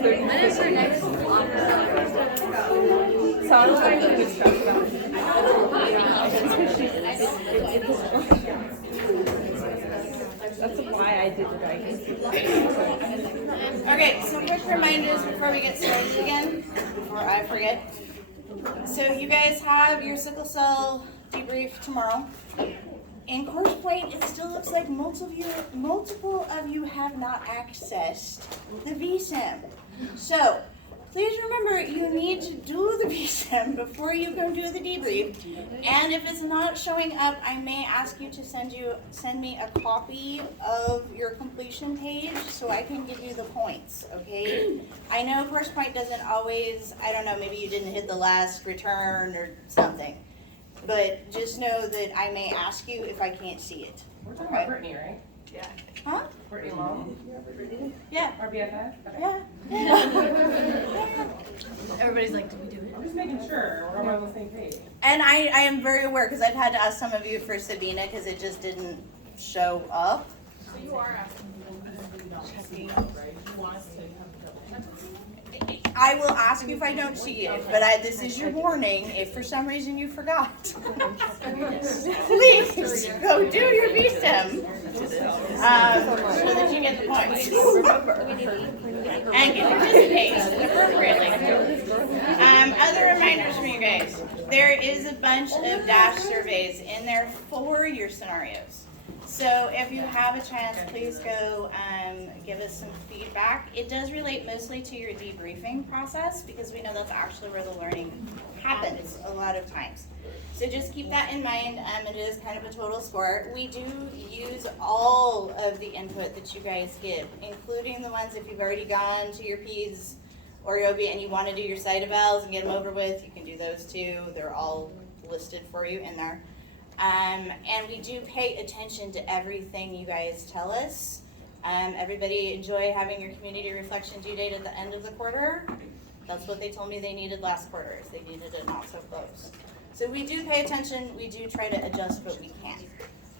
When is her next vlog? So I was going to do stuff about that's why I did the diagnosis. Okay, some quick reminders before we get started again, before I forget. So you guys have your sickle cell debrief tomorrow. In course point, it still looks like multiple of you have not accessed the VSIM. So please remember, you need to do the VSIM before you go do the debrief. And if it's not showing up, I may ask you to send me a copy of your completion page so I can give you the points, okay? I know course point doesn't always, I don't know, maybe you didn't hit the last return or something. But just know that I may ask you if I can't see it. We're talking about Brittany, right? Yeah. Huh? Brittany Long? Yeah. Our BFF? Okay. Yeah. Everybody's like, did we do it? I'm just making sure we're all on the same page. And I am very aware because I've had to ask some of you for Sabina because it just didn't show up. So you are asking checking, right? You want us to come double check? I will ask you if I don't see it, but this is your warning if for some reason you forgot. Please go do your VSIM so that you get the points. And can participate appropriately. Other reminders for you guys. There is a bunch of dash surveys in there for your scenarios. So if you have a chance, please go give us some feedback. It does relate mostly to your debriefing process because we know that's actually where the learning happens a lot of times. So just keep that in mind. It is kind of a total score. We do use all of the input that you guys give, including the ones if you've already gone to your peds or your OB and you want to do your site evals and get them over with, you can do those too. They're all listed for you in there. And we do pay attention to everything you guys tell us. Everybody enjoy having your community reflection due date at the end of the quarter. That's what they told me they needed last quarter. They needed it not so close. So we do pay attention. We do try to adjust what we can.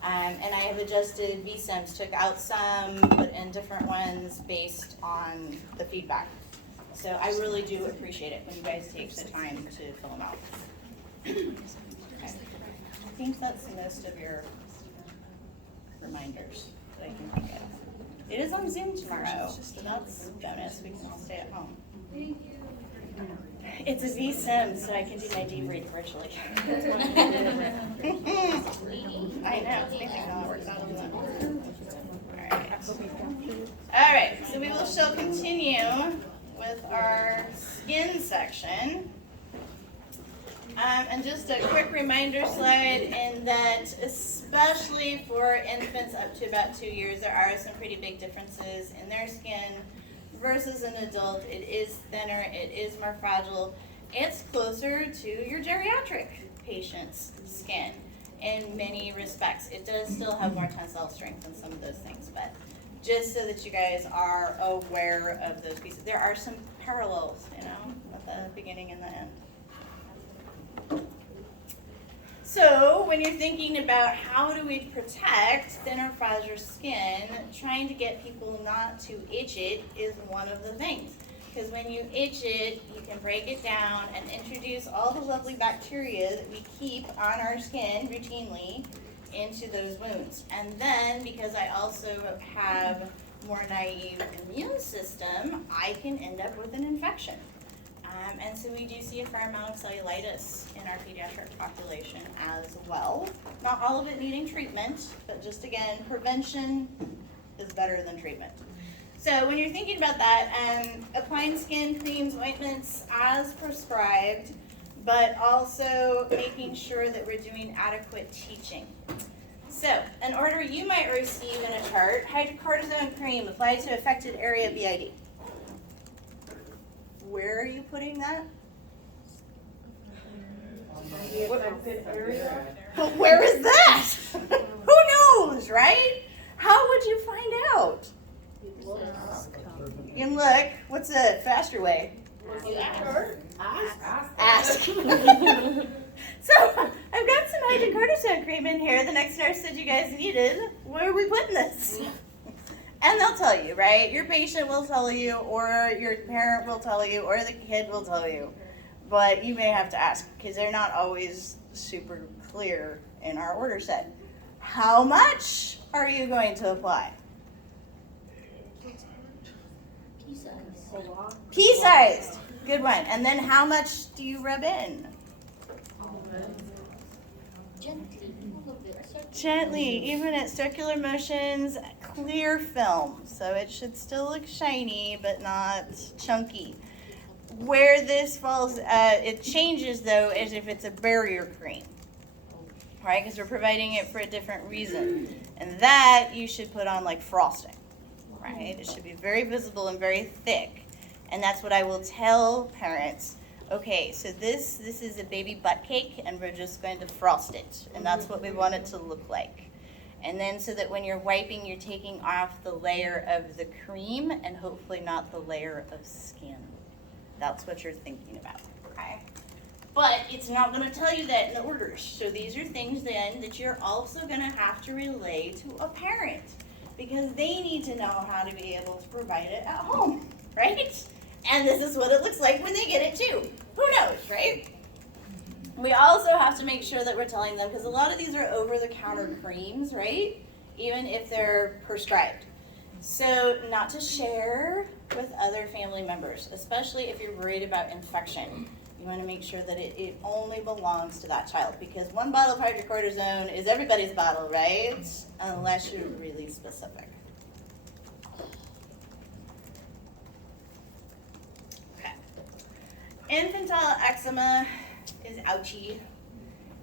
And I have adjusted VSIMs, took out some, put in different ones based on the feedback. So I really do appreciate it when you guys take the time to fill them out. Okay. I think that's most of your reminders that I can think of. It is on Zoom tomorrow, so that's bonus. We can all stay at home. It's a VSIM, so I can do my debrief virtually. I know, it's amazing how it works out on that. All right, so we will still continue with our skin section. And just a quick reminder slide in that, especially for infants up to about 2 years, there are some pretty big differences in their skin versus an adult. It is thinner, it is more fragile. It's closer to your geriatric patient's skin in many respects. It does still have more tensile strength and some of those things, but just so that you guys are aware of those pieces. There are some parallels, at the beginning and the end. So when you're thinking about how do we protect thinner, fragile skin, trying to get people not to itch it is one of the things. Because when you itch it, you can break it down and introduce all the lovely bacteria that we keep on our skin routinely into those wounds. And then, because I also have more naive immune system, I can end up with an infection. And so we do see a fair amount of cellulitis in our pediatric population as well. Not all of it needing treatment, but just again, prevention is better than treatment. So when you're thinking about that, applying skin creams, ointments as prescribed, but also making sure that we're doing adequate teaching. So, an order you might receive in a chart: hydrocortisone cream applied to affected area BID. Where are you putting that? But where is that? Who knows, right? How would you find out? You can look. What's a faster way? Ask. So I've got some hydrocortisone cream in here. The next nurse said you guys needed. Where are we putting this? And they'll tell you, right? Your patient will tell you, or your parent will tell you, or the kid will tell you. But you may have to ask, because they're not always super clear in our order set. How much are you going to apply? Pea-sized. Good one. And then how much do you rub in? Gently, even at circular motions, clear film. So it should still look shiny, but not chunky. Where this falls, it changes though, is if it's a barrier cream, right? Because we're providing it for a different reason. And that you should put on like frosting, right? It should be very visible and very thick. And that's what I will tell parents. Okay, so this is a baby butt cake, and we're just going to frost it. And that's what we want it to look like. And then so that when you're wiping, you're taking off the layer of the cream and hopefully not the layer of skin. That's what you're thinking about, okay? But it's not going to tell you that in the orders. So these are things then that you're also going to have to relay to a parent, because they need to know how to be able to provide it at home, right? And this is what it looks like when they get it too. Who knows, right? We also have to make sure that we're telling them, because a lot of these are over-the-counter creams, right? Even if they're prescribed. So not to share with other family members, especially if you're worried about infection. You want to make sure that it only belongs to that child, because one bottle of hydrocortisone is everybody's bottle, right? Unless you're really specific. Okay. Infantile eczema is ouchy.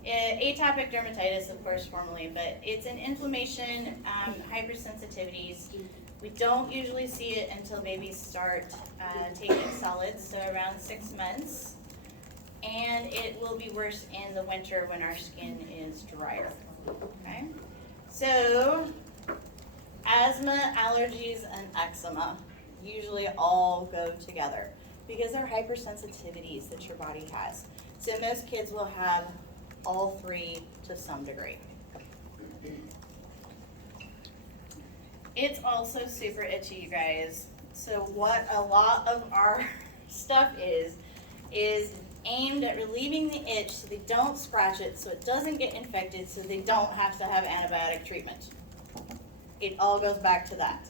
Atopic dermatitis, of course, formally, but it's an inflammation, hypersensitivities. We don't usually see it until babies start taking solids, so around 6 months. And it will be worse in the winter when our skin is drier, okay? So, asthma, allergies, and eczema usually all go together because they're hypersensitivities that your body has. So most kids will have all three to some degree. It's also super itchy, you guys. So what a lot of our stuff is aimed at relieving the itch so they don't scratch it, so it doesn't get infected, so they don't have to have antibiotic treatment. It all goes back to that.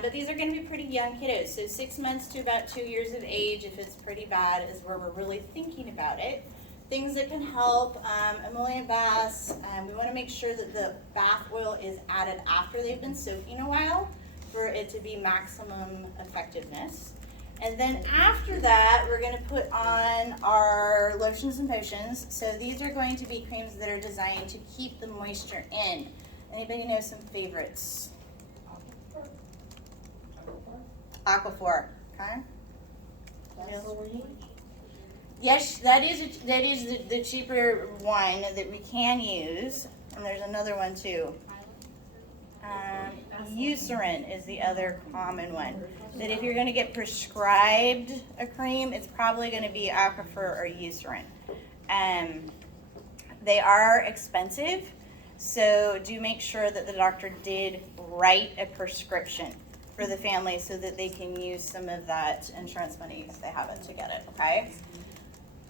But these are going to be pretty young kiddos, so 6 months to about 2 years of age, if it's pretty bad, is where we're really thinking about it. Things that can help, emollient baths. We want to make sure that the bath oil is added after they've been soaking a while for it to be maximum effectiveness. And then after that, we're going to put on our lotions and potions. So these are going to be creams that are designed to keep the moisture in. Anybody know some favorites? Aquaphor, okay? Yes, that is the cheaper one that we can use. And there's another one too. Eucerin is the other common one. That if you're going to get prescribed a cream, it's probably going to be Aquaphor or Eucerin. They are expensive, so do make sure that the doctor did write a prescription for the family so that they can use some of that insurance money if they happen to get it, okay?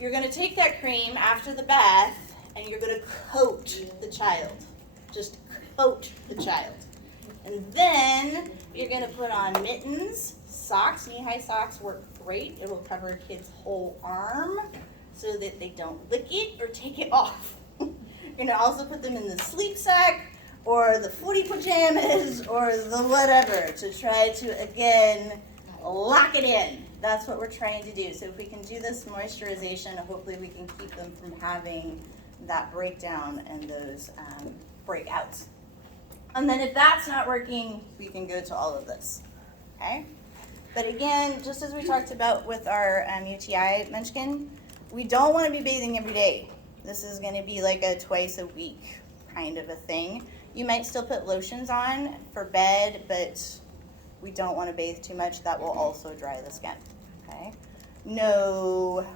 You're going to take that cream after the bath and you're going to coat the child. Just coat the child. And then you're going to put on mittens, socks. Knee-high socks work great. It will cover a kid's whole arm so that they don't lick it or take it off. You're going to also put them in the sleep sack or the footy pajamas or the whatever to try to, again, lock it in. That's what we're trying to do. So if we can do this moisturization, hopefully we can keep them from having that breakdown and those breakouts. And then if that's not working, we can go to all of this, okay? But again, just as we talked about with our UTI munchkin, we don't want to be bathing every day. This is going to be like a twice a week kind of a thing. You might still put lotions on for bed, but we don't want to bathe too much. That will also dry the skin, okay? No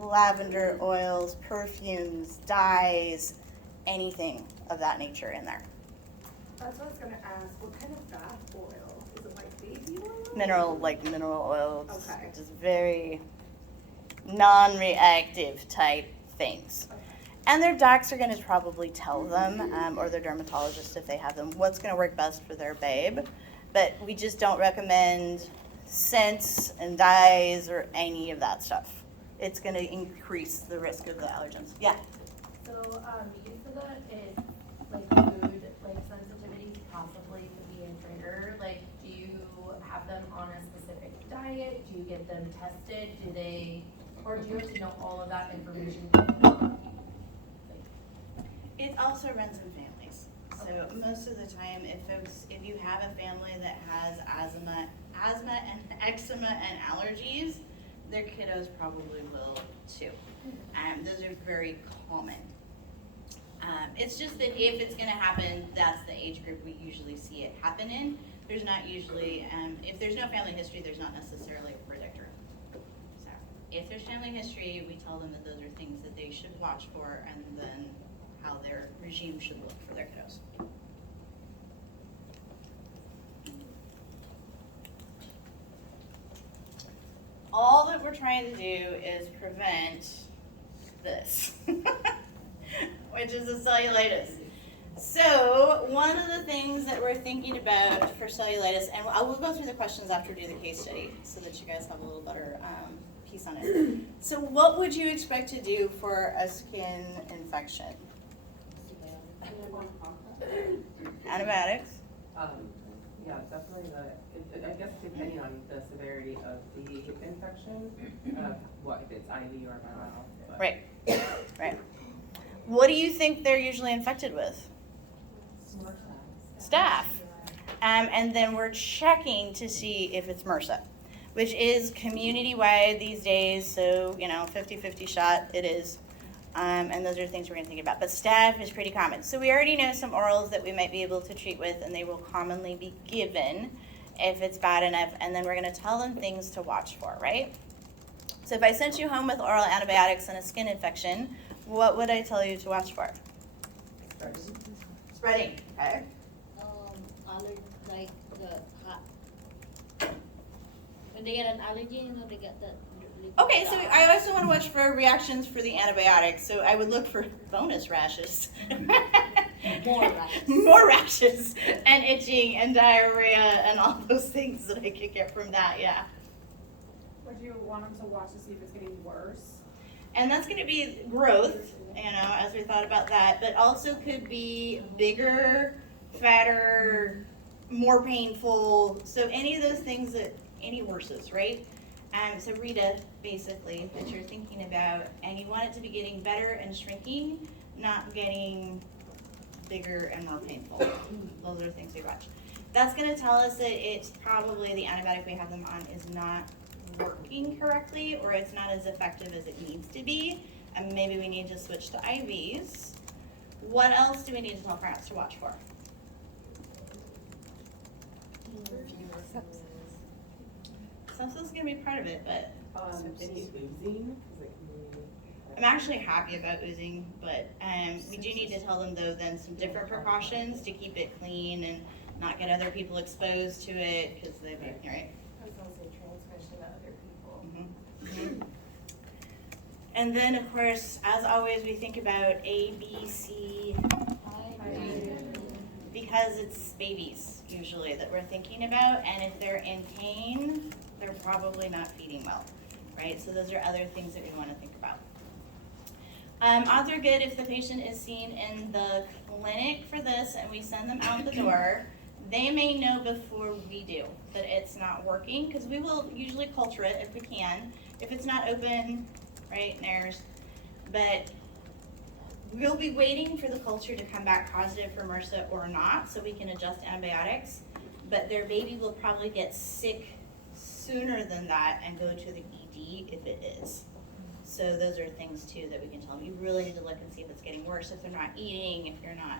lavender oils, perfumes, dyes, anything of that nature in there. That's what I was gonna ask. What kind of bath oil? Is it like baby oil? Mineral oils, Okay. just very non-reactive type things. Okay. And their docs are going to probably tell them, or their dermatologist if they have them, what's going to work best for their babe. But we just don't recommend scents and dyes or any of that stuff. It's going to increase the risk of the allergens. Yeah. So, you said that it, like, food, like, sensitivities possibly could be a trigger. Like, do you have them on a specific diet? Do you get them tested? Do they, or do you have to know all of that information? It also runs in families. So most of the time, if you have a family that has asthma and eczema and allergies, their kiddos probably will too. Those are very common. It's just that if it's going to happen, that's the age group we usually see it happen in. There's not usually, if there's no family history, there's not necessarily a predictor. So if there's family history, we tell them that those are things that they should watch for, and then how their regime should look for their kiddos. All that we're trying to do is prevent this, which is a cellulitis. So one of the things that we're thinking about for cellulitis, and I will go through the questions after we do the case study so that you guys have a little better piece on it. So what would you expect to do for a skin infection? Antibiotics? Yeah, definitely I guess depending on the severity of the infection, what, if it's IV or mouth. Right, right. What do you think they're usually infected with? Staph. And then we're checking to see if it's MRSA, which is community-wide these days, so, 50-50 shot it is. And those are things we're going to think about. But staph is pretty common. So we already know some orals that we might be able to treat with, and they will commonly be given if it's bad enough. And then we're going to tell them things to watch for, right? So if I sent you home with oral antibiotics and a skin infection, what would I tell you to watch for? Spreading, okay? Like the hot. When they get an allergy, they get the. Okay, so I also want to watch for reactions for the antibiotics. So I would look for bonus rashes. More rashes. More rashes and itching and diarrhea and all those things that I could get from that, yeah. Would you want them to watch to see if it's getting worse? And that's going to be growth, as we thought about that, but also could be bigger, fatter, more painful. So any of those things any worses, right? So Rita, basically, that you're thinking about, and you want it to be getting better and shrinking, not getting bigger and more painful. Those are things we watch. That's going to tell us that it's probably the antibiotic we have them on is not working correctly, or it's not as effective as it needs to be, and maybe we need to switch to IVs. What else do we need to tell parents to watch for? Sepsis is going to be part of it, but Any oozing? 'Cause it can be- I'm actually happy about oozing, but we do need to tell them, though, then some different precautions to keep it clean and not get other people exposed to it, because they'd be, right? I was gonna say transmission to other people. And then, of course, as always, we think about A, B, C, because it's babies usually that we're thinking about, and if they're in pain, they're probably not feeding well, right? So those are other things that we want to think about. Odds are good if the patient is seen in the clinic for this and we send them out the door. They may know before we do that it's not working, because we will usually culture it if we can. If it's not open, right, NARS. But we'll be waiting for the culture to come back positive for MRSA or not, so we can adjust antibiotics. But their baby will probably get sick sooner than that and go to the ED if it is. So those are things too that we can tell them. You really need to look and see if it's getting worse, if they're not eating, if you're not,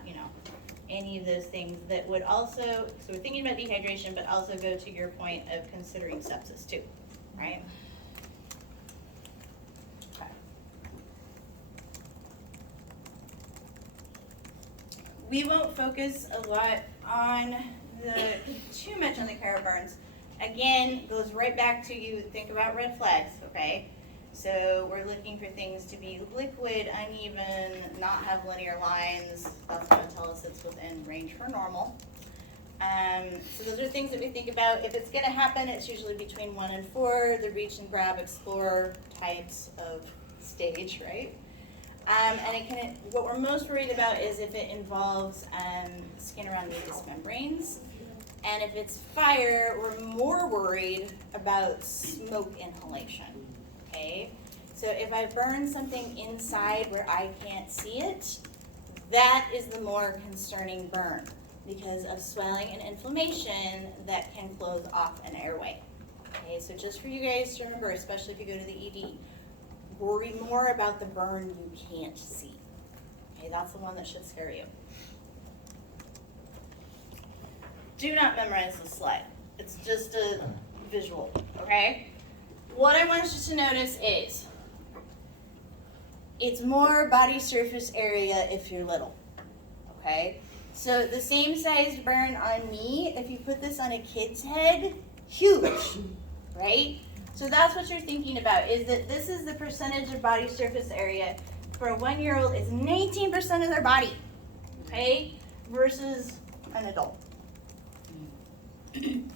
any of those things that would also, so we're thinking about dehydration, but also go to your point of considering sepsis too, right? Okay. we won't focus a lot on too much on the care of burns. Again, goes right back to you think about red flags, okay? So we're looking for things to be liquid, uneven, not have linear lines. That's going to tell us it's within range for normal. So those are things that we think about. If it's going to happen, it's usually between 1 and 4, the reach and grab, explore types of stage, right? And what we're most worried about is if it involves skin around mucous membranes. And if it's fire, we're more worried about smoke inhalation, okay? So if I burn something inside where I can't see it, that is the more concerning burn because of swelling and inflammation that can close off an airway. Okay, so just for you guys to remember, especially if you go to the ED, worry more about the burn you can't see. Okay, that's the one that should scare you. Do not memorize this slide. It's just a visual, okay? What I want you to notice is it's more body surface area if you're little, okay? So the same sized burn on me, if you put this on a kid's head, huge, right? So that's what you're thinking about, is that this is the percentage of body surface area for a 1-year-old is 19% of their body, okay? Versus an adult.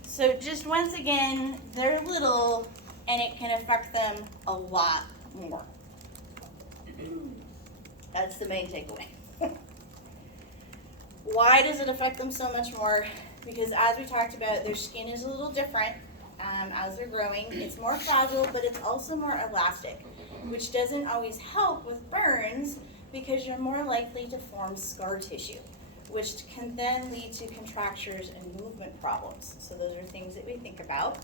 So just once again, they're little and it can affect them a lot more. That's the main takeaway. Why does it affect them so much more? Because as we talked about, their skin is a little different as they're growing. It's more fragile, but it's also more elastic, which doesn't always help with burns because you're more likely to form scar tissue, which can then lead to contractures and movement problems. So those are things that we think about.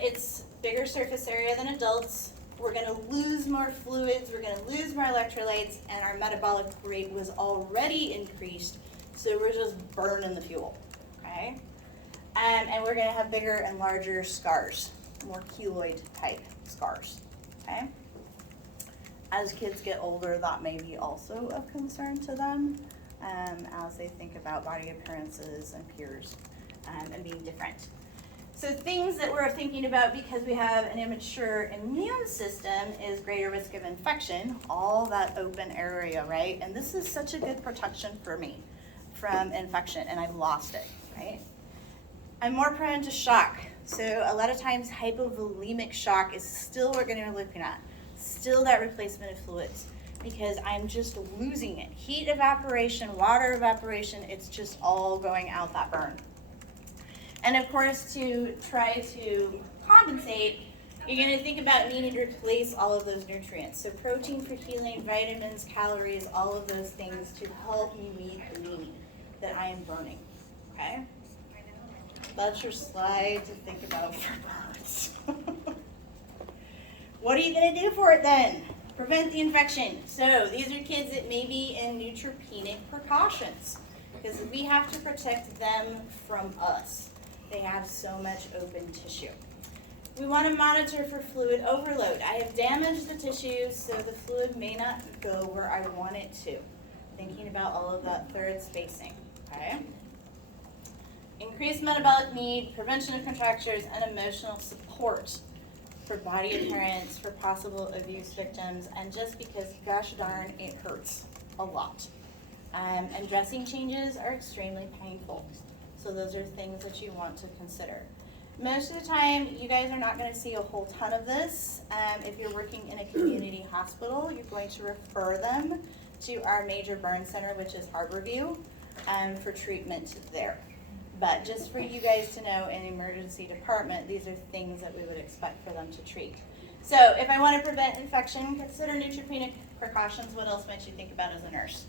It's bigger surface area than adults. We're going to lose more fluids, we're going to lose more electrolytes, and our metabolic rate was already increased, so we're just burning the fuel, okay? And we're going to have bigger and larger scars, more keloid type scars, okay? As kids get older, that may be also of concern to them as they think about body appearances and peers and being different. So things that we're thinking about because we have an immature immune system is greater risk of infection, all that open area, right? And this is such a good protection for me from infection, and I've lost it, right? I'm more prone to shock. So a lot of times hypovolemic shock is still what we're going to be looking at. Still that replacement of fluids because I'm just losing it. Heat evaporation, water evaporation, it's just all going out that burn. And of course, to try to compensate, you're going to think about needing to replace all of those nutrients. So protein for healing, vitamins, calories, all of those things to help me meet the need that I am burning, okay? That's your slide to think about for burns. What are you going to do for it then? Prevent the infection. So these are kids that may be in neutropenic precautions because we have to protect them from us. They have so much open tissue. We want to monitor for fluid overload. I have damaged the tissue, so the fluid may not go where I want it to. Thinking about all of that third spacing, okay? Increased metabolic need, prevention of contractures, and emotional support for body appearance, for possible abuse victims, and just because, gosh darn, it hurts a lot. And dressing changes are extremely painful. So those are things that you want to consider. Most of the time, you guys are not going to see a whole ton of this. If you're working in a community hospital, you're going to refer them to our major burn center, which is Harborview, for treatment there. But just for you guys to know, in the emergency department, these are things that we would expect for them to treat. So if I want to prevent infection, consider neutropenic precautions. What else might you think about as a nurse?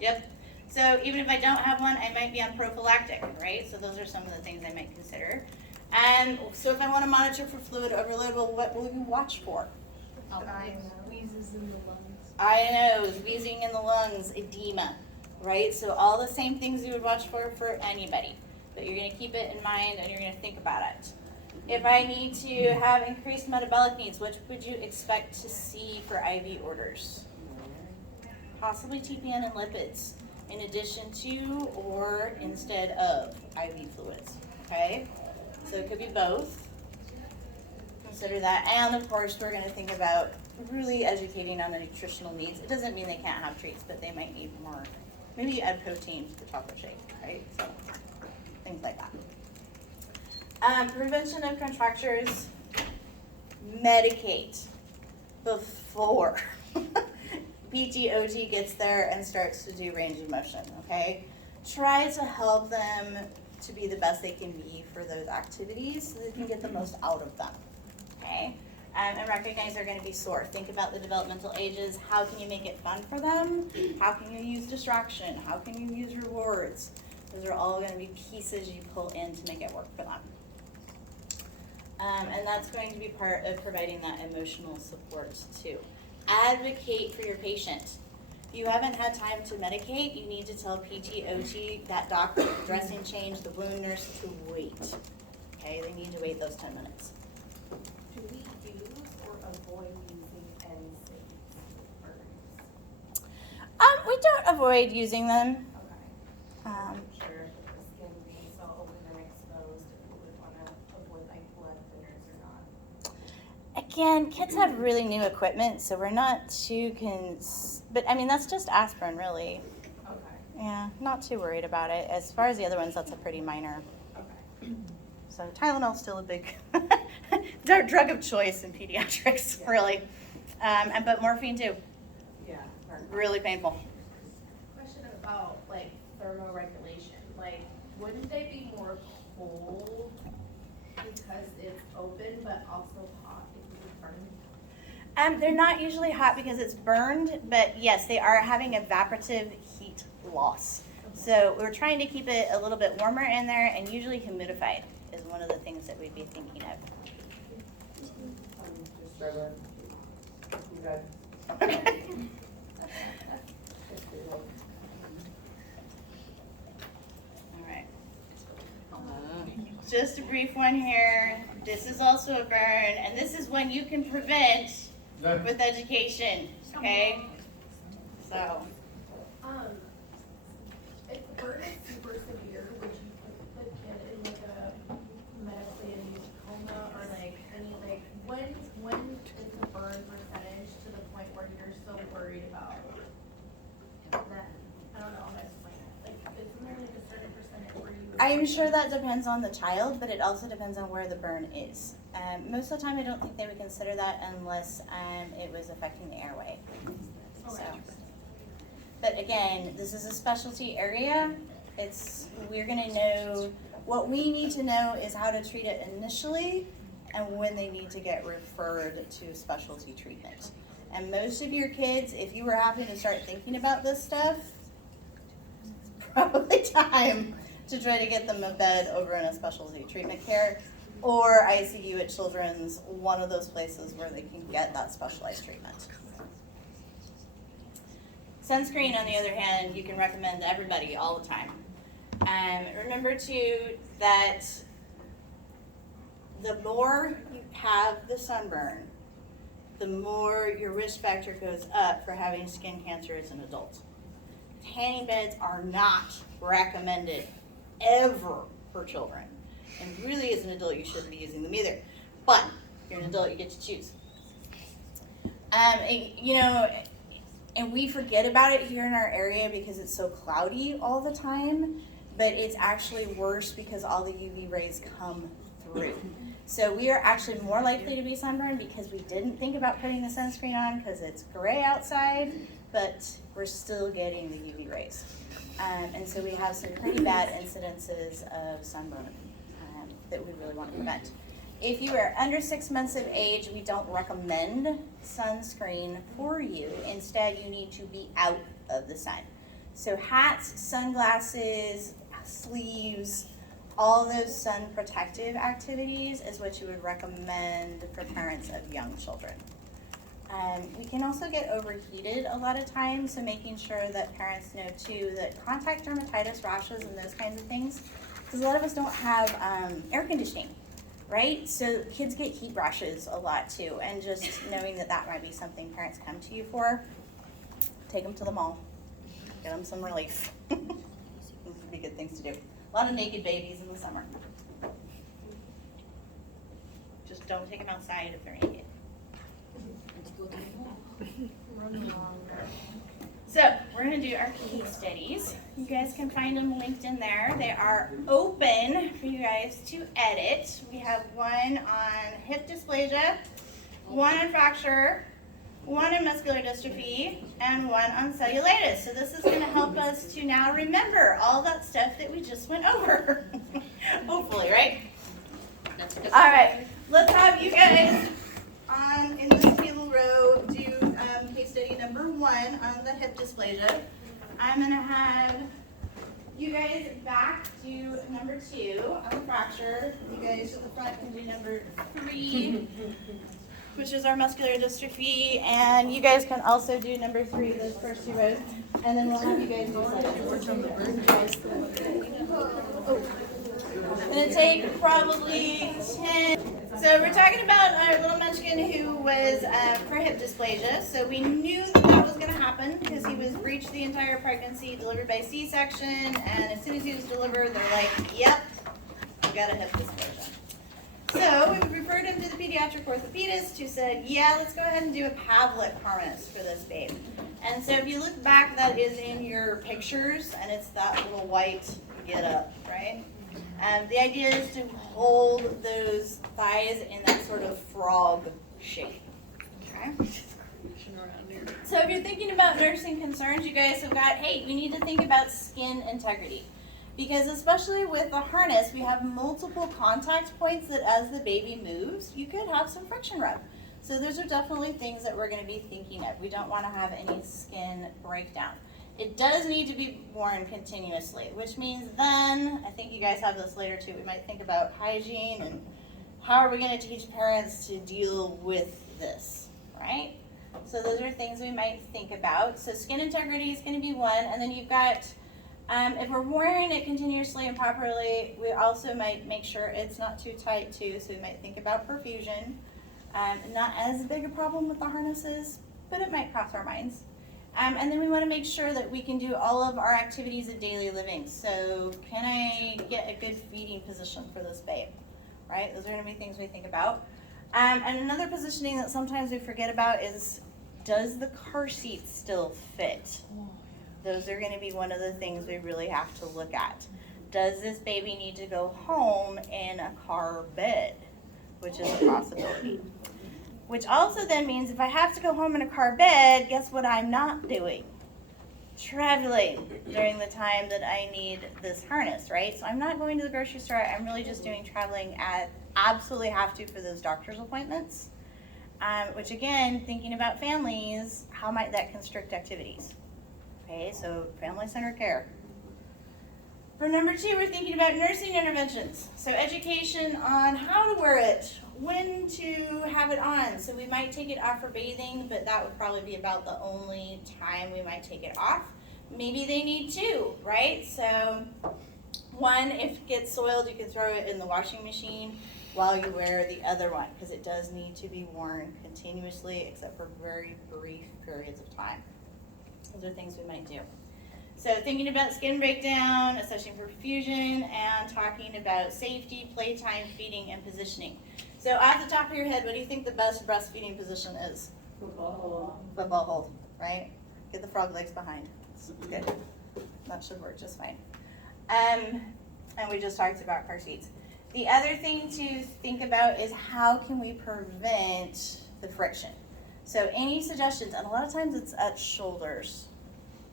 Yep. So even if I don't have one, I might be on prophylactic, right? So those are some of the things I might consider. And so if I want to monitor for fluid overload, well, what will you watch for? Wheezes in the lungs. Eye and nose, wheezing in the lungs, edema, right? So all the same things you would watch for anybody. But you're going to keep it in mind and you're going to think about it. If I need to have increased metabolic needs, which would you expect to see for IV orders? Possibly TPN and lipids, in addition to or instead of IV fluids, okay? So it could be both. Consider that. And of course, we're gonna think about really educating on the nutritional needs. It doesn't mean they can't have treats, but they might need more. Maybe you add protein to the chocolate shake, right? So things like that. Prevention of contractures, medicate before pt2 gets there and starts to do range of motion, okay? Try to help them to be the best they can be for those activities so they can get the most out of them, okay? And recognize they're gonna be sore. Think about the developmental ages. How can you make it fun for them? How can you use distraction? How can you use rewards? Those are all gonna be pieces you pull in to make it work for them. And that's going to be part of providing that emotional support too. Advocate for your patient. If you haven't had time to medicate, you need to tell pt/OT, that doctor, the dressing change, the wound nurse to wait. Okay, they need to wait those 10 minutes. Do we use or avoid using NSAIDs for burns? We don't avoid using them. Okay. Um, Sure, if the skin being so open and exposed, if we would wanna avoid like blood thinners or not. Again, kids have really new equipment, so we're not too but I mean, that's just aspirin, really. Okay, Yeah, not too worried about it. As far as the other ones, that's a pretty minor. okay. So Tylenol's still a big drug of choice in pediatrics, Yeah. really. But morphine too, Yeah. really painful. Question about like thermoregulation, like wouldn't they be more cold because it's open but also hot if you burn? They're not usually hot because it's burned, but yes, they are having evaporative heat loss. So we're trying to keep it a little bit warmer in there, and usually humidified is one of the things that we'd be thinking of. Just struggling. You guys. All right. Just a brief one here. This is also a burn, and this is one you can prevent with education, okay? So, If the burn is super severe, would you put the kid in like a medically induced coma or like any like when is the burn percentage to the point where you're so worried about that? I don't know how to explain it. Like isn't there like a certain percentage where you? I'm sure that depends on the child, but it also depends on where the burn is. Most of the time, I don't think they would consider that unless it was affecting the airway. So, but again, this is a specialty area. We're gonna know, what we need to know is how to treat it initially and when they need to get referred to specialty treatment. And most of your kids, if you were having to start thinking about this stuff, it's probably time to try to get them a bed over in a specialty treatment care or ICU at Children's, one of those places where they can get that specialized treatment. Sunscreen, on the other hand, you can recommend to everybody all the time. Remember too that the more you have the sunburn, the more your risk factor goes up for having skin cancer as an adult. Tanning beds are not recommended ever for children. And really, as an adult, you shouldn't be using them either. But if you're an adult, you get to choose. And we forget about it here in our area because it's so cloudy all the time, but it's actually worse because all the UV rays come through. So we are actually more likely to be sunburned because we didn't think about putting the sunscreen on because it's gray outside, but we're still getting the UV rays. And so we have some pretty bad incidences of sunburn that we really want to prevent. If you are under 6 months of age, we don't recommend sunscreen for you. Instead, you need to be out of the sun. So hats, sunglasses, sleeves, all those sun protective activities is what you would recommend for parents of young children. We can also get overheated a lot of times, so making sure that parents know too that contact dermatitis, rashes, and those kinds of things, because a lot of us don't have air conditioning. right? So kids get heat rashes a lot too, and just knowing that that might be something parents come to you for, take them to the mall, get them some relief. Those would be good things to do. A lot of naked babies in the summer. Just don't take them outside if they're naked. Let's go to the mall. So we're gonna do our case studies. You guys can find them linked in there. They are open for you guys to edit. We have one on hip dysplasia, one on fracture, one on muscular dystrophy, and one on cellulitis. So this is gonna help us to now remember all that stuff that we just went over. Hopefully, right? That's good. All right, let's have you guys in this table row do case study number 1 on the hip dysplasia. I'm gonna have you guys back to number 2 on fracture. You guys to the front can do number 3, which is our muscular dystrophy, and you guys can also do number 3, those first 2 rows, and then we'll have you guys do It's gonna take probably 10. So we're talking about our little munchkin who was for hip dysplasia. So we knew that that was gonna happen because he was breached the entire pregnancy, delivered by C-section, and as soon as he was delivered, they're like, yep, you got a hip dysplasia. So we referred him to the pediatric orthopedist who said, yeah, let's go ahead and do a Pavlik harness for this babe. And so if you look back, that is in your pictures, and it's that little white get up, right? The idea is to hold those thighs in that sort of frog shape. Okay? So if you're thinking about nursing concerns, you guys have got, hey, we need to think about skin integrity. Because especially with the harness, we have multiple contact points that as the baby moves, you could have some friction rub. So those are definitely things that we're going to be thinking of. We don't want to have any skin breakdown. It does need to be worn continuously, which means then, I think you guys have this later too, we might think about hygiene and how are we going to teach parents to deal with this, right? So those are things we might think about. So skin integrity is going to be one, and then you've got, if we're wearing it continuously and properly, we also might make sure it's not too tight too, so we might think about perfusion. Not as big a problem with the harnesses, but it might cross our minds. And then we want to make sure that we can do all of our activities of daily living. So can I get a good feeding position for this babe, right? Those are going to be things we think about. And another positioning that sometimes we forget about is, does the car seat still fit? Those are going to be one of the things we really have to look at. Does this baby need to go home in a car bed, which is a possibility. Which also then means if I have to go home in a car bed, guess what I'm not doing? Traveling during the time that I need this harness, right? So I'm not going to the grocery store. I'm really just doing traveling at absolutely have to for those doctor's appointments. Which again, thinking about families, how might that constrict activities? Okay, so family-centered care. For number 2, we're thinking about nursing interventions. So education on how to wear it, when to have it on. So we might take it off for bathing, but that would probably be about the only time we might take it off. Maybe they need 2, right? So 1, if it gets soiled, you can throw it in the washing machine while you wear the other one, because it does need to be worn continuously except for very brief periods of time. Those are things we might do. So thinking about skin breakdown, assessing for perfusion, and talking about safety, playtime, feeding, and positioning. So off the top of your head, what do you think the best breastfeeding position is? Football hold. Football hold, right? Get the frog legs behind. Good. That should work just fine. And we just talked about car seats. The other thing to think about is how can we prevent the friction? So any suggestions? And a lot of times it's at shoulders.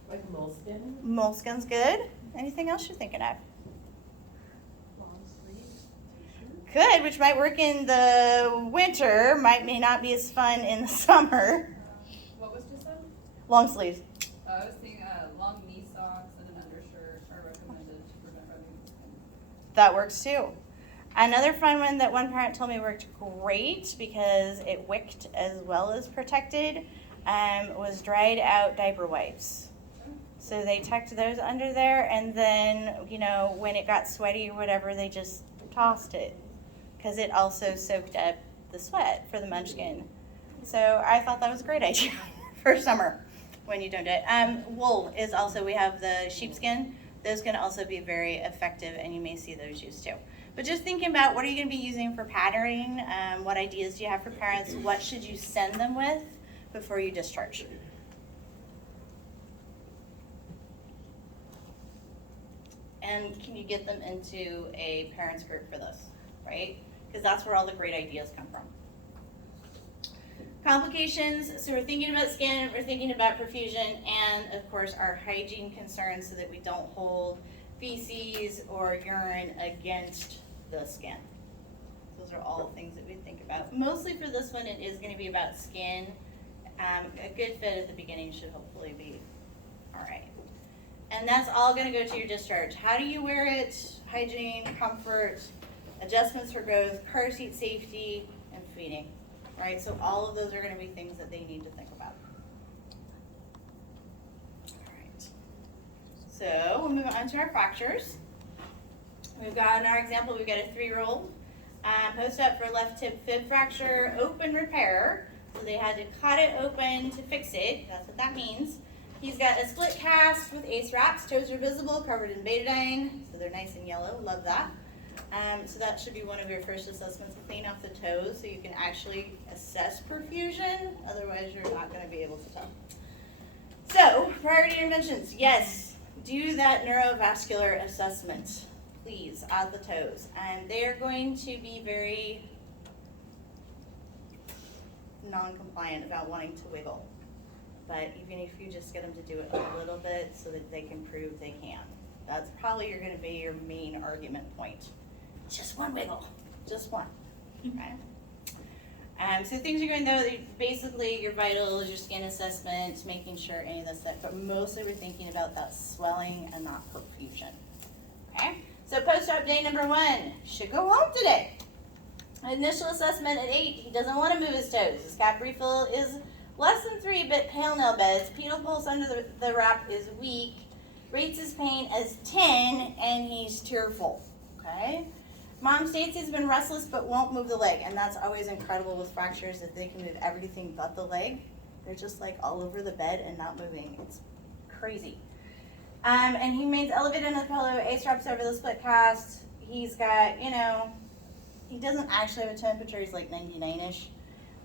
Like moleskin? Moleskin's good. Anything else you're thinking of? Long sleeves. Good, which might work in the winter, may not be as fun in the summer. What was just said? Long sleeves. I was thinking long knee socks and an undershirt are recommended to prevent rubbing the skin. That works too. Another fun one that one parent told me worked great because it wicked as well as protected was dried out diaper wipes. So they tucked those under there, and then, you know, when it got sweaty or whatever, they just tossed it because it also soaked up the sweat for the munchkin. So I thought that was a great idea for summer when you don't do it. Wool is also, we have the sheepskin. Those can also be very effective, and you may see those used too. But just thinking about what are you going to be using for patterning, what ideas do you have for parents, what should you send them with before you discharge? And can you get them into a parents group for this, right? Because that's where all the great ideas come from. Complications, so we're thinking about skin, we're thinking about perfusion, and of course our hygiene concerns so that we don't hold feces or urine against the skin. Those are all things that we think about. Mostly for this one, it is going to be about skin. A good fit at the beginning should hopefully be all right. And that's all going to go to your discharge. How do you wear it? Hygiene, comfort, adjustments for growth, car seat safety, and feeding. Right, so all of those are going to be things that they need to think about. All right, so we'll move on to our fractures. We've got in our example, we've got a 3-year-old post-op for left tib fib fracture, open repair. So they had to cut it open to fix it. That's what that means. He's got a split cast with ACE wraps. Toes are visible, covered in betadine, so they're nice and yellow. Love that. So that should be one of your first assessments. Clean off the toes so you can actually assess perfusion. Otherwise, you're not going to be able to tell. So, priority interventions. Yes, do that neurovascular assessment, please, at the toes. And they're going to be very non-compliant about wanting to wiggle. But even if you just get them to do it a little bit so that they can prove they can, that's probably going to be your main argument point. Just one wiggle, just one, okay? So things you're going though, basically your vitals, your skin assessment, making sure any of this stuff, but mostly we're thinking about that swelling and not perfusion, okay? So post-op day number 1, should go home today. Initial assessment at 8, he doesn't want to move his toes. His cap refill is less than 3, but pale nail beds. Pedal pulse under the wrap is weak. Rates his pain as 10, and he's tearful, okay? Mom states he's been restless but won't move the leg, and that's always incredible with fractures that they can move everything but the leg. They're just like all over the bed and not moving. It's crazy. And he remains elevated in the pillow, ACE wraps over the split cast. He's got, you know, he doesn't actually have a temperature, he's like 99-ish.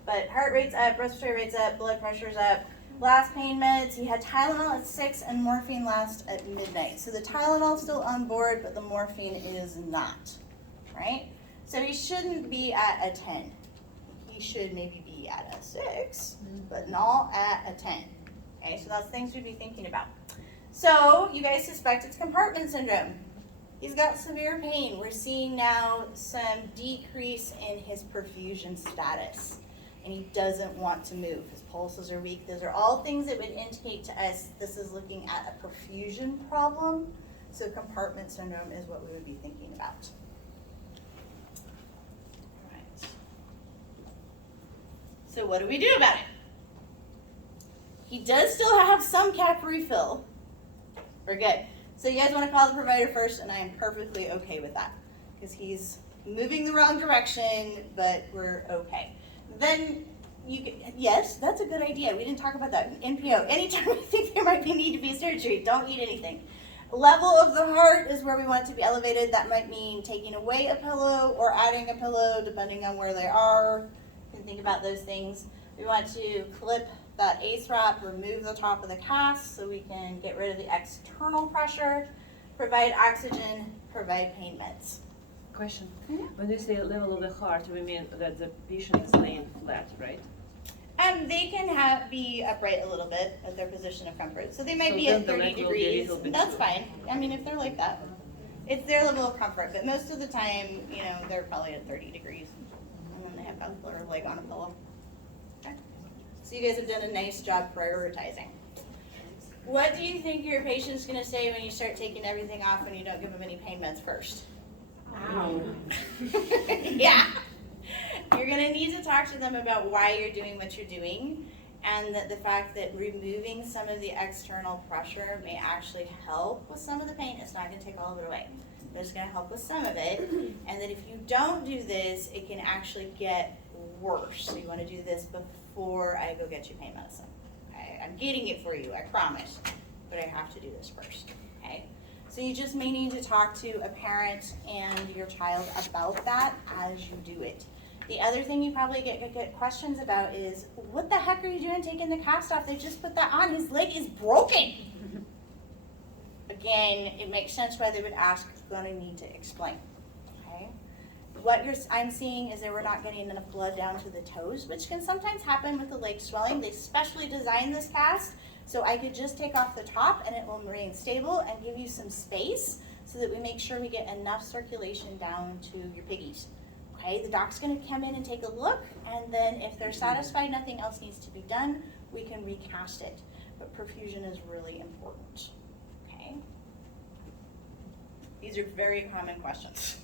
But heart rate's up, respiratory rate's up, blood pressure's up. Last pain meds, he had Tylenol at 6 and morphine last at midnight. So the Tylenol's still on board, but the morphine is not. Right? So he shouldn't be at a 10. He should maybe be at a 6, but not at a 10. Okay, so that's things we'd be thinking about. So you guys suspect it's compartment syndrome. He's got severe pain. We're seeing now some decrease in his perfusion status, and he doesn't want to move. His pulses are weak. Those are all things that would indicate to us this is looking at a perfusion problem. So compartment syndrome is what we would be thinking about. So what do we do about it? He does still have some cap refill. We're good. So you guys want to call the provider first, and I am perfectly okay with that because he's moving the wrong direction, but we're okay. Then you can, yes, that's a good idea. We didn't talk about that. NPO, anytime we think there might be need to be surgery, don't eat anything. Level of the heart is where we want it to be elevated. That might mean taking away a pillow or adding a pillow, depending on where they are. You can think about those things. We want to clip that ACE wrap, remove the top of the cast so we can get rid of the external pressure, provide oxygen, provide pain meds. Question. When you say level of the heart, we mean that the patient is laying flat, right? They can be upright a little bit at their position of comfort. So they might be then at the 30 leg will be a degrees. little bit That's too. fine. I mean, if they're like that, it's their level of comfort. But most of the time, you know, they're probably at 30 degrees. And then they have got their leg on a pillow. Okay. So you guys have done a nice job prioritizing. What do you think your patient's going to say when you start taking everything off and you don't give them any pain meds first? Ow. Yeah. You're going to need to talk to them about why you're doing what you're doing, and that the fact that removing some of the external pressure may actually help with some of the pain. It's not going to take all of it away. but it's gonna help with some of it. And that if you don't do this, it can actually get worse. So you wanna do this before I go get you pain medicine. Okay, I'm getting it for you, I promise, but I have to do this first, okay? So you just may need to talk to a parent and your child about that as you do it. The other thing you probably get questions about is, what the heck are you doing taking the cast off? They just put that on, his leg is broken. Again, it makes sense why they would ask, gonna need to explain, okay? What I'm seeing is that we're not getting enough blood down to the toes, which can sometimes happen with the leg swelling. They specially designed this cast so I could just take off the top and it will remain stable and give you some space so that we make sure we get enough circulation down to your piggies. Okay, the doc's gonna come in and take a look, and then if they're satisfied nothing else needs to be done, we can recast it. But perfusion is really important, okay? These are very common questions.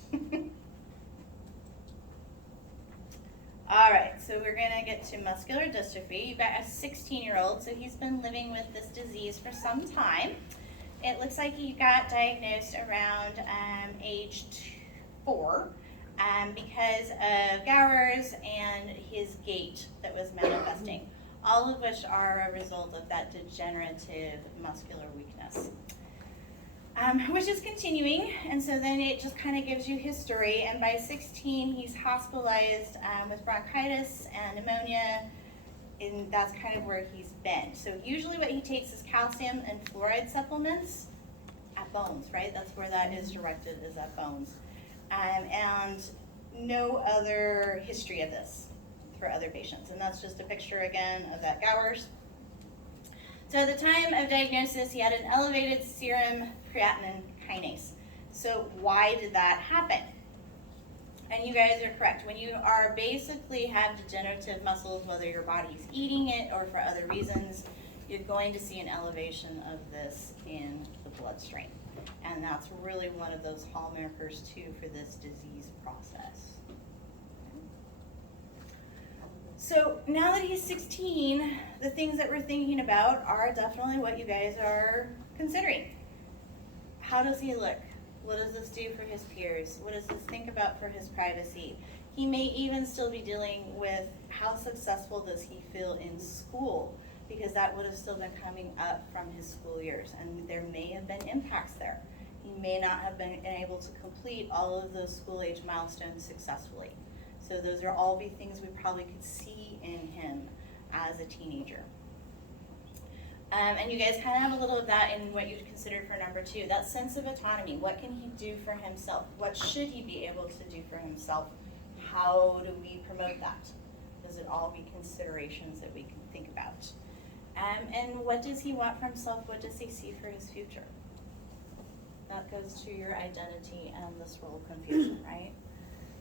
All right, so we're gonna get to muscular dystrophy. You've got a 16-year-old, so he's been living with this disease for some time. It looks like he got diagnosed around age 4 because of Gowers and his gait that was manifesting, all of which are a result of that degenerative muscular weakness. Which is continuing, and so then it just kind of gives you history, and by 16 he's hospitalized with bronchitis and pneumonia, and that's kind of where he's been. So usually what he takes is calcium and fluoride supplements at bones, right? That's where that is directed, is at bones. And no other history of this for other patients, and that's just a picture again of that Gowers. So at the time of diagnosis, he had an elevated serum creatinine kinase. So why did that happen? And you guys are correct. When you are basically have degenerative muscles, whether your body's eating it or for other reasons, you're going to see an elevation of this in the bloodstream. And that's really one of those hallmarkers too for this disease process. So now that he's 16, the things that we're thinking about are definitely what you guys are considering. How does he look? What does this do for his peers? What does this think about for his privacy? He may even still be dealing with how successful does he feel in school, because that would have still been coming up from his school years, and there may have been impacts there. He may not have been able to complete all of those school age milestones successfully. So those are all be things we probably could see in him as a teenager. And you guys kind of have a little of that in what you'd consider for number 2, that sense of autonomy. What can he do for himself? What should he be able to do for himself? How do we promote that? Does it all be considerations that we can think about? And what does he want for himself? What does he see for his future? That goes to your identity and this role confusion, right?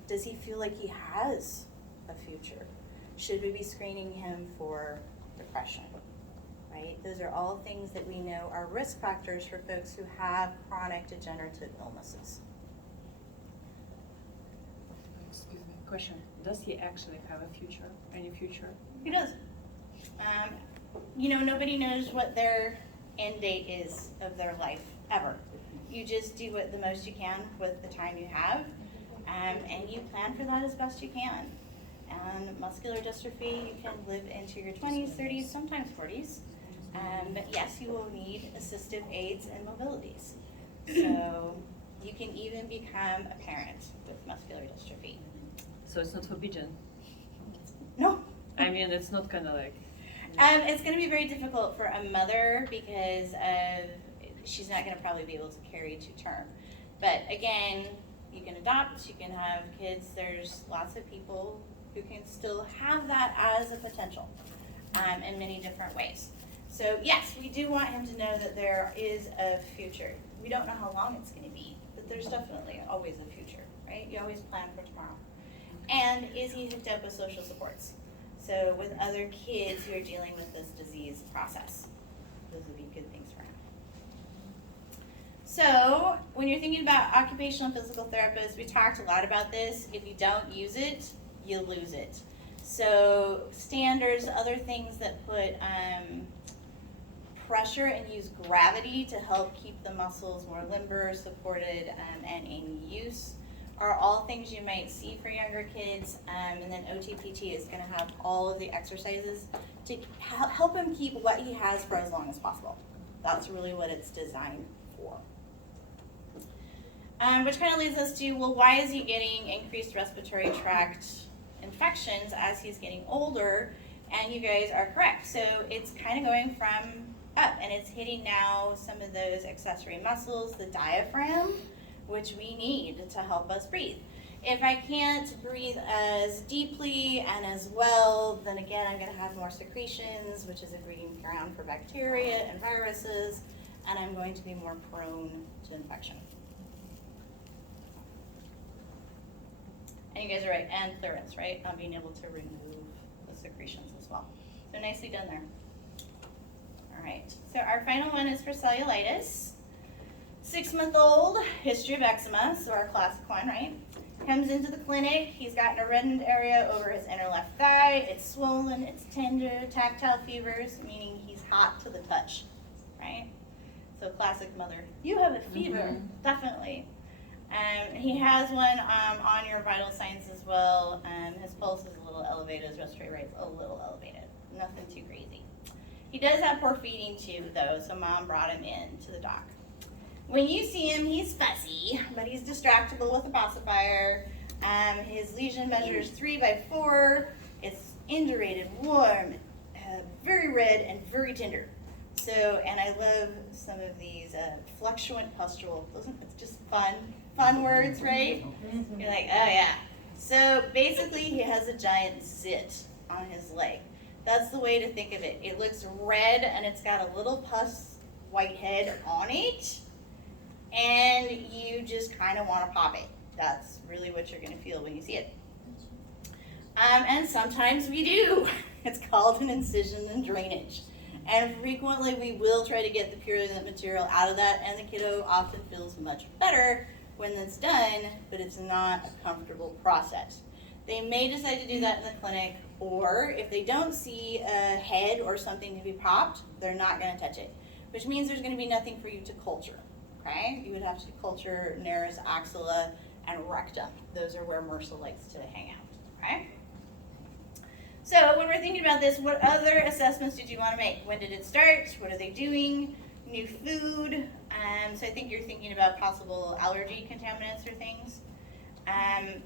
Does he feel like he has a future? Should we be screening him for depression, right? Those are all things that we know are risk factors for folks who have chronic degenerative illnesses. Excuse me, question. Does he actually have a future, any future? He does. You know, nobody knows what their end date is of their life, ever. You just do what the most you can with the time you have. And you plan for that as best you can. And muscular dystrophy, you can live into your 20s, 30s, sometimes 40s. But yes, you will need assistive aids and mobilities. So you can even become a parent with muscular dystrophy. So it's not forbidden? No. I mean, it's not kind of like... It's going to be very difficult for a mother because she's not going to probably be able to carry to term. But again, you can adopt, you can have kids. There's lots of people who can still have that as a potential in many different ways. So yes, we do want him to know that there is a future. We don't know how long it's going to be, but there's definitely always a future, right? You always plan for tomorrow. And is he hooked up with social supports? So with other kids who are dealing with this disease process. Those would be good things for him. So when you're thinking about occupational and physical therapists, we talked a lot about this. If you don't use it, you lose it. So standards, other things that put pressure and use gravity to help keep the muscles more limber, supported, and in use are all things you might see for younger kids. And then OTPT is going to have all of the exercises to help him keep what he has for as long as possible. That's really what it's designed for. Which kind of leads us to, well, why is he getting increased respiratory tract infections as he's getting older? And you guys are correct. So it's kind of going from up, and it's hitting now some of those accessory muscles, the diaphragm, which we need to help us breathe. If I can't breathe as deeply and as well, then again, I'm gonna have more secretions, which is a breeding ground for bacteria and viruses, and I'm going to be more prone to infection. And you guys are right, and clearance, right? Not being able to remove the secretions as well. So nicely done there. All right, so our final one is for cellulitis. 6-month-old, history of eczema, so our classic one, right? Comes into the clinic, he's got a reddened area over his inner left thigh, it's swollen, it's tender, tactile fevers, meaning he's hot to the touch, right? So classic mother, you have a fever, definitely. He has one on your vital signs as well. His pulse is a little elevated, his respiratory rate's a little elevated, nothing too crazy. He does have poor feeding too though, so mom brought him in to the doc. When you see him, he's fussy, but he's distractible with a pacifier. His lesion measures 3x4. It's indurated, warm, very red, and very tender. So, and I love some of these fluctuant pustule. It's just fun words, right? You're like, oh yeah. So basically, he has a giant zit on his leg. That's the way to think of it. It looks red, and it's got a little pus white head on it. And you just kind of want to pop it. That's really what you're going to feel when you see it. And sometimes we do. It's called an incision and drainage. And frequently we will try to get the purulent material out of that, and the kiddo often feels much better when it's done, but it's not a comfortable process. They may decide to do that in the clinic, or if they don't see a head or something to be popped, they're not going to touch it, which means there's going to be nothing for you to culture. Okay, you would have to culture nares, axilla, and rectum. Those are where MRSA likes to hang out. Okay. So when we're thinking about this, what other assessments did you want to make? When did it start? What are they doing? New food. So I think you're thinking about possible allergy contaminants or things.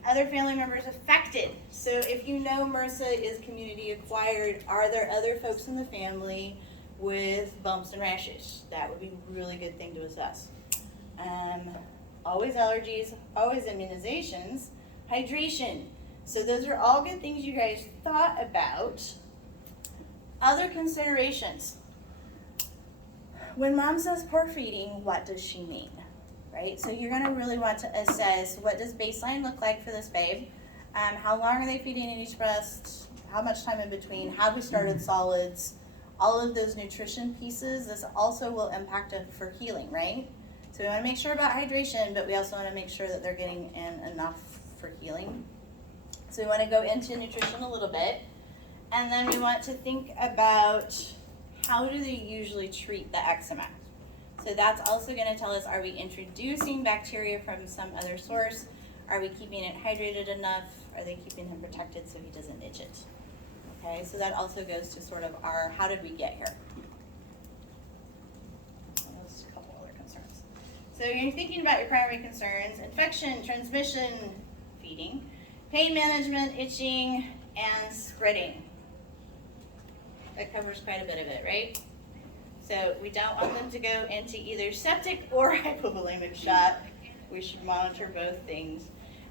Other family members affected. So if you know MRSA is community acquired, are there other folks in the family with bumps and rashes? That would be a really good thing to assess. Always allergies, always immunizations, hydration. So those are all good things you guys thought about. Other considerations. When mom says poor feeding, what does she mean? Right? So you're gonna really want to assess, what does baseline look like for this babe? How long are they feeding in each breast? How much time in between? Have we started solids? All of those nutrition pieces, this also will impact it for healing, right? So we want to make sure about hydration, but we also want to make sure that they're getting in enough for healing. So we want to go into nutrition a little bit. And then we want to think about, how do they usually treat the eczema? So that's also going to tell us, are we introducing bacteria from some other source? Are we keeping it hydrated enough? Are they keeping him protected so he doesn't itch it? Okay, so that also goes to sort of our, how did we get here? Those are a couple other concerns. So you're thinking about your primary concerns: infection, transmission, feeding, pain management, itching, and spreading. That covers quite a bit of it, right? So we don't want them to go into either septic or hypovolemic shock. We should monitor both things.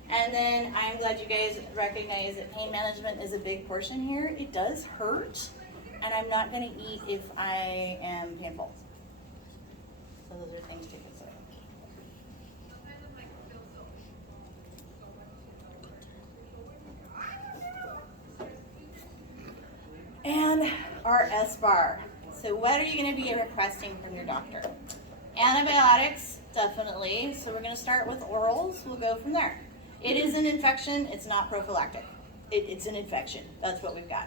And then I'm glad you guys recognize that pain management is a big portion here. It does hurt, and I'm not going to eat if I am painful. So those are things to consider. And our S-bar. So what are you going to be requesting from your doctor? Antibiotics, definitely. So we're going to start with orals. We'll go from there. It is an infection. It's not prophylactic. It's an infection. That's what we've got.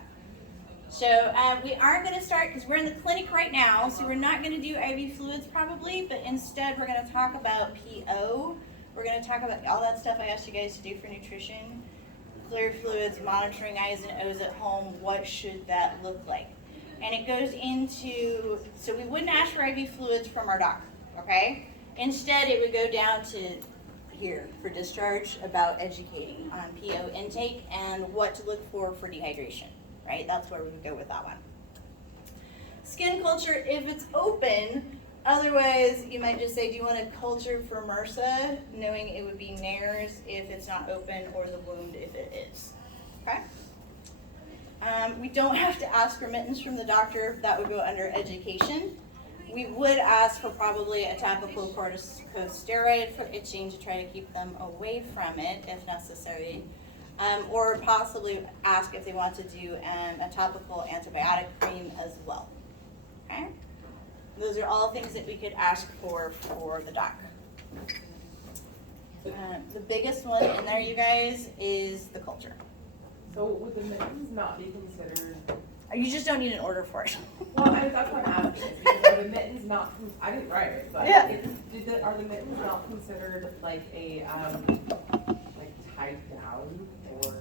So we aren't going to start because we're in the clinic right now, so we're not going to do IV fluids probably, but instead we're going to talk about PO. We're going to talk about all that stuff I asked you guys to do for nutrition, fluid fluids, monitoring I's and O's at home. What should that look like? And it goes into, so we wouldn't ask for IV fluids from our doc, okay? Instead, it would go down to here for discharge about educating on PO intake and what to look for dehydration. Right? That's where we would go with that one. Skin culture, if it's open, otherwise you might just say, do you want a culture for MRSA, knowing it would be NARS if it's not open or the wound if it is. Okay? We don't have to ask remittance from the doctor. That would go under education. We would ask for probably a topical corticosteroid for itching to try to keep them away from it if necessary. Or possibly ask if they want to do a topical antibiotic cream as well. Okay? Those are all things that we could ask for the doc. The biggest one in there, you guys, is the culture. So would the mittens not be considered? You just don't need an order for it. Well, that's what I'm asking. Because are the mittens not? I didn't write it, but Yeah. Are the mittens not considered like a like tied down or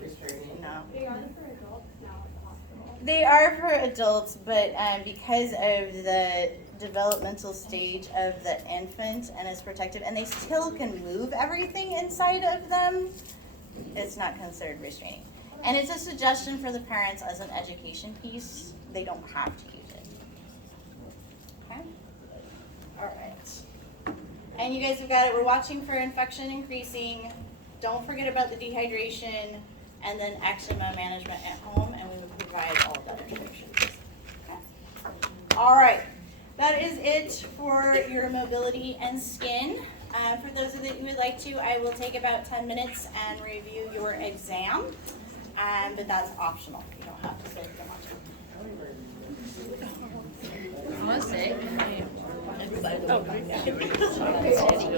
restraining? No. They are for adults now at the hospital. They are for adults, but because of the developmental stage of the infant and it's protective, and they still can move everything inside of them, it's not considered restraining. And it's a suggestion for the parents as an education piece. They don't have to use it. Okay? All right. And you guys have got it. We're watching for infection increasing. Don't forget about the dehydration and then eczema management at home, and we will provide all of that information. Okay? All right. That is it for your mobility and skin. For those of you who would like to, I will take about 10 minutes and review your exam. But that's optional. You don't have to sit if you want to. I want to say,